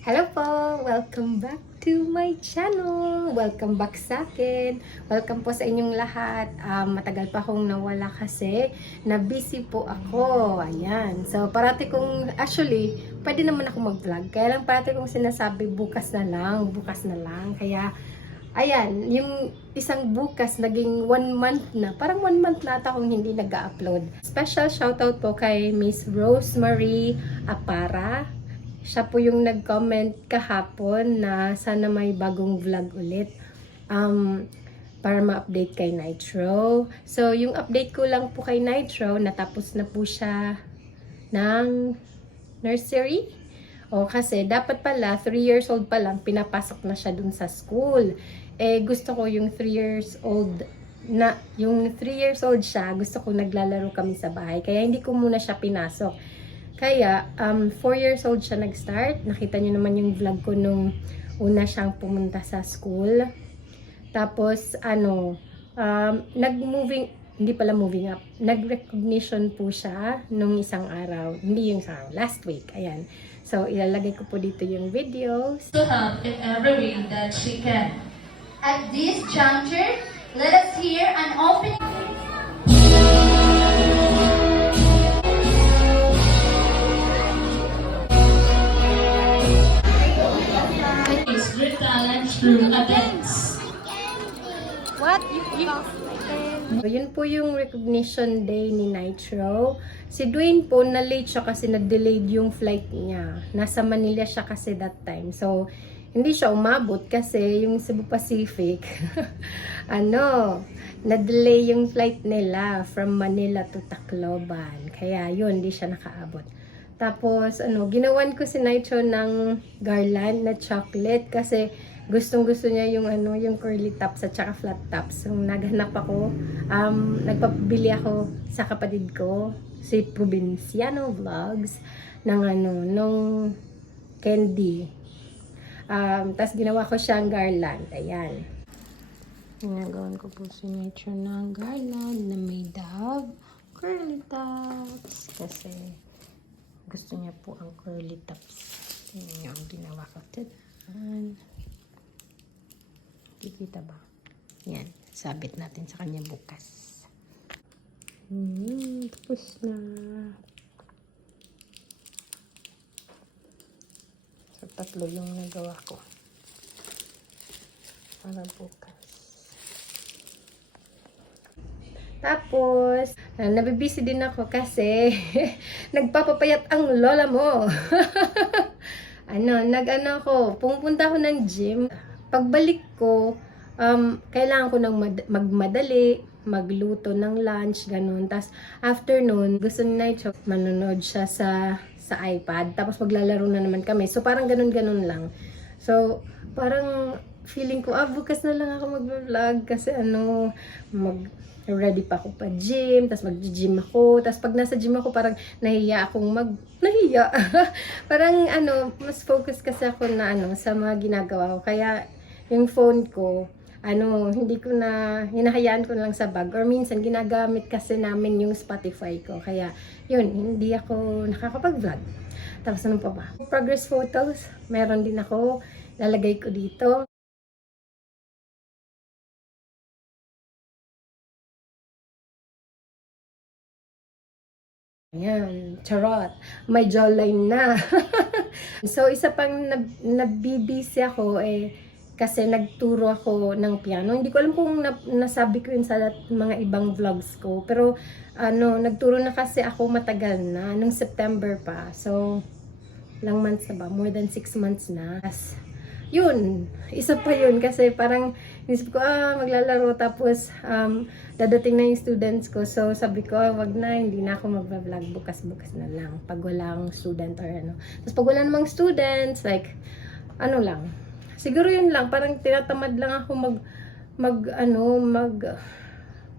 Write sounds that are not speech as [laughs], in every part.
Hello po! Welcome back to my channel! Welcome back sa akin! Welcome po sa inyong lahat. Um, matagal pa akong nawala kasi na busy po ako. Ayan. So, parati kong, actually, pwede naman ako mag-vlog. Kaya lang parati kong sinasabi, bukas na lang, bukas na lang. Kaya, ayan, yung isang bukas, naging one month na. Parang one month na ata akong hindi nag-upload. Special shoutout po kay Miss Rosemary Apara. Siya po yung nag-comment kahapon na sana may bagong vlog ulit. Um, para ma-update kay Nitro. So, yung update ko lang po kay Nitro, natapos na po siya ng nursery. O kasi dapat pala, 3 years old pa lang, pinapasok na siya dun sa school. Eh, gusto ko yung 3 years old na, yung 3 years old siya, gusto ko naglalaro kami sa bahay. Kaya hindi ko muna siya pinasok. Kaya, um, 4 years old siya nag-start. Nakita niyo naman yung vlog ko nung una siyang pumunta sa school. Tapos, ano, um, nag-moving, hindi pala moving up, nag-recognition po siya nung isang araw. Hindi yung isang araw, last week. Ayan. So, ilalagay ko po dito yung videos. to help in every way that she can. At this juncture, let us hear an opening. Through dance. What? So, yun po yung recognition day ni Nitro. Si Dwayne po, na-late siya kasi na-delayed yung flight niya. Nasa Manila siya kasi that time. So, hindi siya umabot kasi yung Cebu Pacific, [laughs] ano, na-delay yung flight nila from Manila to Tacloban. Kaya yun, hindi siya nakaabot. Tapos, ano, ginawan ko si Nitro ng garland na chocolate kasi gustong gusto niya yung ano, yung curly tops at saka flat tops. So, naghanap ako, um, nagpabili ako sa kapatid ko, si Provinciano Vlogs, ng ano, nung candy. Um, Tapos ginawa ko siyang garland. Ayan. Ginagawan ko po si Nitro ng garland na made of curly tops. Kasi gusto niya po ang curly tops. Niyo ang ginawa ko. Tadaan. Kikita ba? Yan. Sabit natin sa kanya bukas. Hmm, tapos na. So, tatlo yung nagawa ko. Para bukas. Tapos, uh, nabibisi din ako kasi [laughs] nagpapapayat ang lola mo. [laughs] ano, nag-ano ako, pumupunta ako ng gym. Pagbalik ko, um, kailangan ko ng mad- magmadali, magluto ng lunch, ganun. Tapos, afternoon, gusto ni Nitro, manonood siya sa sa iPad. Tapos, maglalaro na naman kami. So, parang ganun-ganun lang. So, parang feeling ko, ah, bukas na lang ako mag-vlog kasi ano, mag ready pa ako pa gym, tapos mag-gym ako, tapos pag nasa gym ako, parang nahiya akong mag, nahiya. [laughs] parang ano, mas focus kasi ako na ano, sa mga ginagawa ko. Kaya, yung phone ko, ano, hindi ko na, hinahayaan ko na lang sa bag. Or minsan, ginagamit kasi namin yung Spotify ko. Kaya, yun, hindi ako nakakapag-vlog. Tapos ano pa ba? Progress photos, meron din ako. Lalagay ko dito. Ayan, charot. May jawline na. [laughs] so, isa pang nab- nabibisi ako eh, kasi nagturo ako ng piano. Hindi ko alam kung na- nasabi ko yun sa mga ibang vlogs ko. Pero, ano, nagturo na kasi ako matagal na, nung September pa. So, ilang months na ba? More than 6 months na. As, yun, isa pa yun kasi parang inisip ko, ah, maglalaro tapos um, dadating na yung students ko. So, sabi ko, ah, wag na, hindi na ako magbablog bukas-bukas na lang pag walang student or ano. Tapos pag wala namang students, like, ano lang, siguro yun lang, parang tinatamad lang ako mag, mag, ano, mag,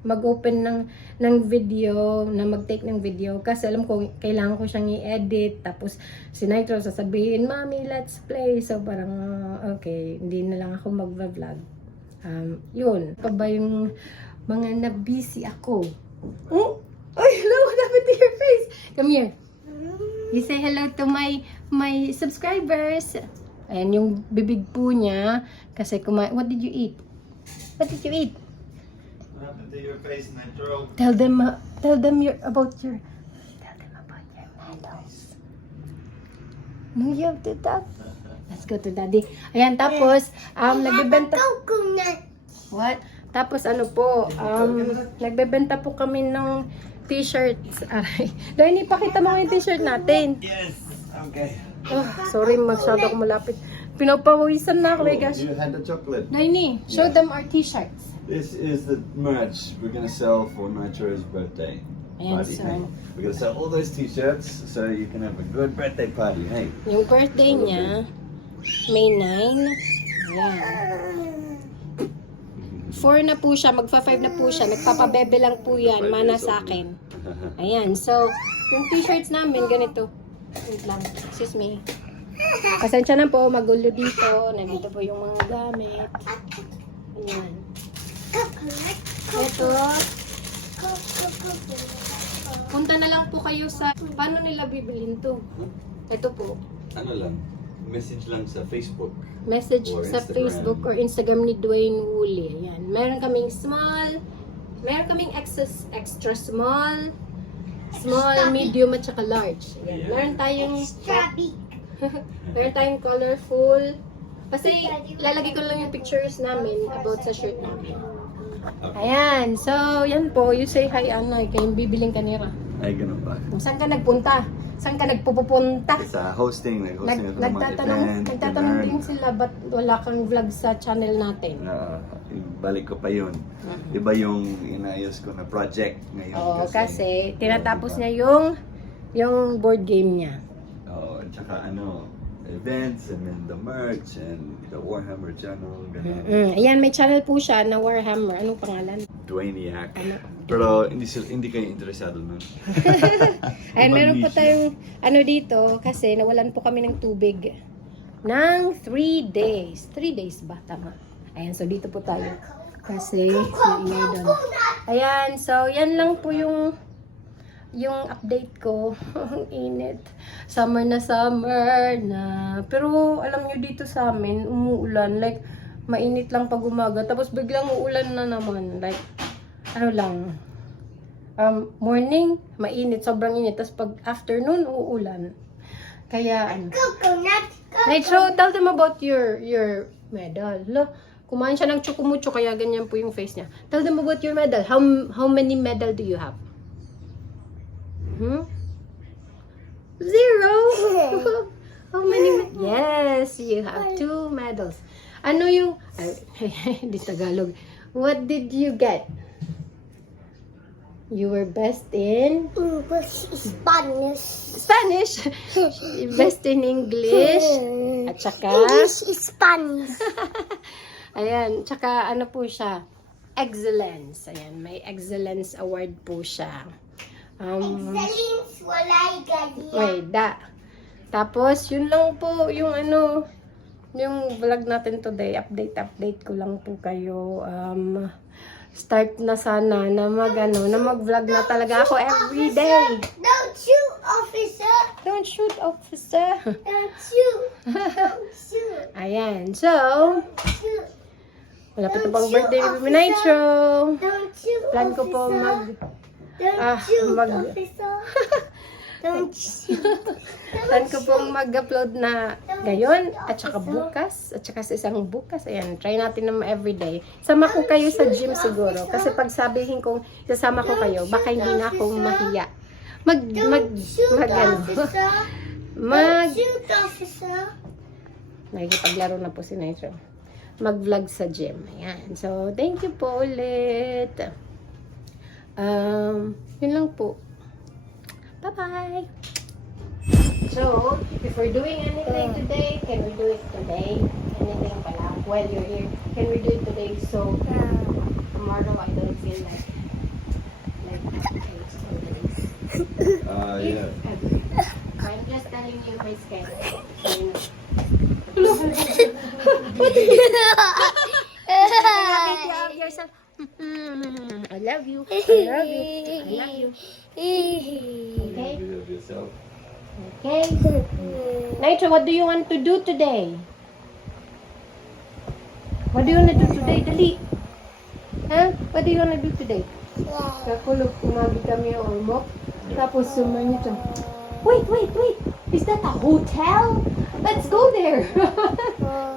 mag-open ng ng video, na mag-take ng video kasi alam ko kailangan ko siyang i-edit tapos si Nitro sasabihin, "Mommy, let's play." So parang ah, okay, hindi na lang ako mag-vlog. Um, yun. Pa ba yung mga na-busy ako? Oh, ay, hello, [laughs] what happened to your face? Come here. You say hello to my my subscribers. Ayan, yung bibig po niya, kasi kumain, what did you eat? What did you eat? What happened to your face, Nitro? Tell them, uh, tell them your, about your, tell them about your medals. No, you have to talk. Let's go to daddy. Ayan, tapos, um, nagbebenta. What? Tapos ano po, um, nagbebenta po kami ng t-shirts. Aray. [laughs] Dahil ipakita mo yung t-shirt natin. Yes. Okay. Oh, sorry, masyado ako malapit. Pinapawisan na ako, my gosh. You had the chocolate. Naini, show Yeah. them our t-shirts. This is the merch we're gonna sell for Nitro's birthday Ayan, party. so, Hey, we're gonna sell all those t-shirts so you can have a good birthday party. Hey. yung birthday niya, May 9. Ayan. 4 na po siya, magfa-5 na po siya. Nagpapabebe lang po yan, Five mana sa akin. [laughs] Ayan, so, yung t-shirts namin, ganito. Wait lang, excuse me. Pasensya na po, magulo dito. Nandito po yung mga gamit. Ayan. Ito, punta na lang po kayo sa, paano nila bibilin to? Ito po, Ano lang? Message lang sa Facebook. message sa Instagram. Facebook or Instagram ni Dwayne Woolley. Ayan. Meron kaming small, meron kaming extra, extra small, small, medium, at saka large. Ayan. Meron tayong, [laughs] meron tayong colorful. Kasi lalagay ko lang yung pictures namin about sa shirt namin. Okay. Ayan. So, yan po. You say hi, ano, kayong bibiling kanira. Ay, ganun ba? Saan ka nagpunta? Saan ka nagpupunta? Sa hosting, Nag, nag-hosting ako ng mga nagtatanong, event. nagtatanong ganun. din sila ba't wala kang vlog sa channel natin? Ah, balik ko pa yun. Iba yung inayos ko na project ngayon. Oo, kasi tinatapos niya yung yung board game niya. Oo, at saka ano, events and then the merch and the Warhammer channel, gano'n. Mm, ayan, may channel po siya na Warhammer. Anong pangalan? Dwayniac. Ano? Pero hindi sila, hindi kayo interesado nun. [laughs] Ayan, meron niche tayong ano dito kasi nawalan po kami ng tubig ng 3 days. 3 days ba? Tama. Ayan, so dito po tayo. Kasi maingay doon. Ayan, so yan lang po yung yung update ko. [laughs] Ang init. Summer na summer na. Pero alam nyo dito sa amin, umuulan. Like, mainit lang pag umaga. Tapos biglang uulan na naman. Like, ano lang. Um, morning, mainit. Sobrang init. Tapos pag afternoon, uulan. Kaya, ano. Nitro, tell them about your your medal. Lo, kumain siya ng chukumucho, kaya ganyan po yung face niya. Tell them about your medal. How how many medal do you have? Hmm? Zero. [laughs] how many? me- Yes, you have two medals. Ano yung ay, [laughs] di Tagalog. What did you get? You were best in Spanish. Spanish. [laughs] best in English. At saka English is Spanish. [laughs] Ayan, tsaka ano po siya? Excellence. Ayan, may excellence award po siya. Um, Excellence, walay galia. wait, da. Tapos, yun lang po, yung ano, yung vlog natin today, update, update ko lang po kayo. Um, start na sana na mag, ano, na mag-vlog na talaga ako every day. Don't shoot, officer. Don't shoot, officer. Don't shoot. Don't [laughs] shoot. Ayan, so, Shoot. malapit na pang birthday ni Nitro. Don't shoot, Plan ko po mag Don't ah, shoot, mag- officer. [laughs] Plan [laughs] ko pong mag-upload na ngayon at saka bukas at saka sa isang bukas. Ayan, try natin naman everyday. Sama ko kayo sa gym siguro. Kasi pag sabihin kong isasama ko kayo, baka hindi na ako mahiya. Mag, mag, mag, ano, [laughs] mag, nakikipaglaro na po si Nitro. Mag-vlog sa gym. Ayan. So, thank you po ulit. Um, yun lang po. Bye-bye! So, if we're doing anything today, can we do it today? Anything pala, while you're here, can we do it today? So, tomorrow I don't feel like, like okay, so days. [laughs] Ah, yeah. I'm just telling you my schedule. [laughs] So, you know. Take care of yourself. Mm-hmm. I love you. I [laughs] love you. I love you. Okay? You have yourself. Okay. Nitro, what do you want to do today? What do you wanna do today? Dali. Huh? What do you wanna do today? Yeah. Kakulog, kumagi kami or mo. Tapos suman niyo to. Wait, wait, wait. Is that a hotel? Let's go there. [laughs] Uh-huh.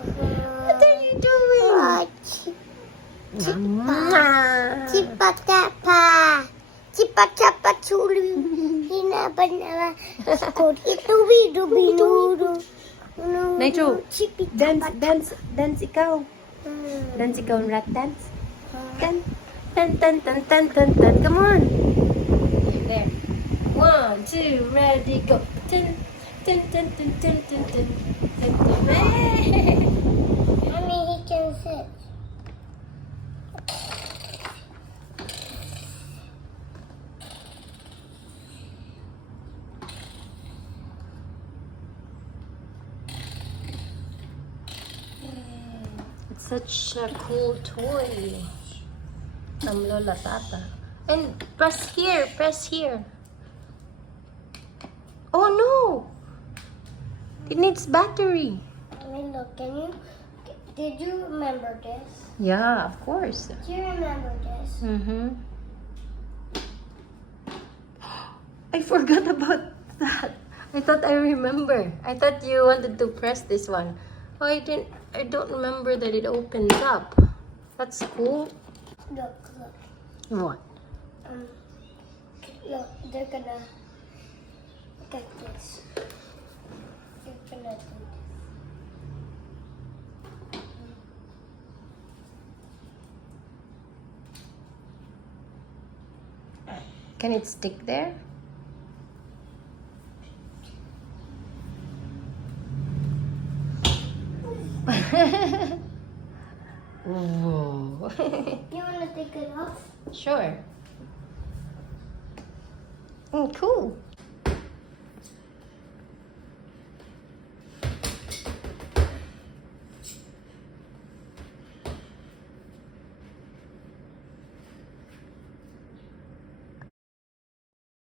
what are you doing? Watch. Mama. Chipa tapa. Chipa tapa chulu. Hina banana. Skod itu bidu bidu. Nitro, Chipi Dance, dance, dance ikaw. Dance ikaw, rat dance. Tan, tan, tan, tan, tan, tan, tan. Come on. There. One, two, ready, go. Tan, tan, tan, tan, tan, tan, tan. Tan, tan. Such a cool toy. From Lola Tata. And press here, press here. Oh no! It needs battery. I mean, look, can you? Did you remember this? Yeah, of course. Do you remember this? Mm-hmm. [gasps] I forgot about that. I thought I remember. I thought you wanted to press this one. Oh, I didn't. I don't remember that it opens up. That's cool. Look, look, What? um, look. They're gonna look at this. They're gonna do this. Can it stick there? Whoa. You wanna take it off? sure. Mm, cool.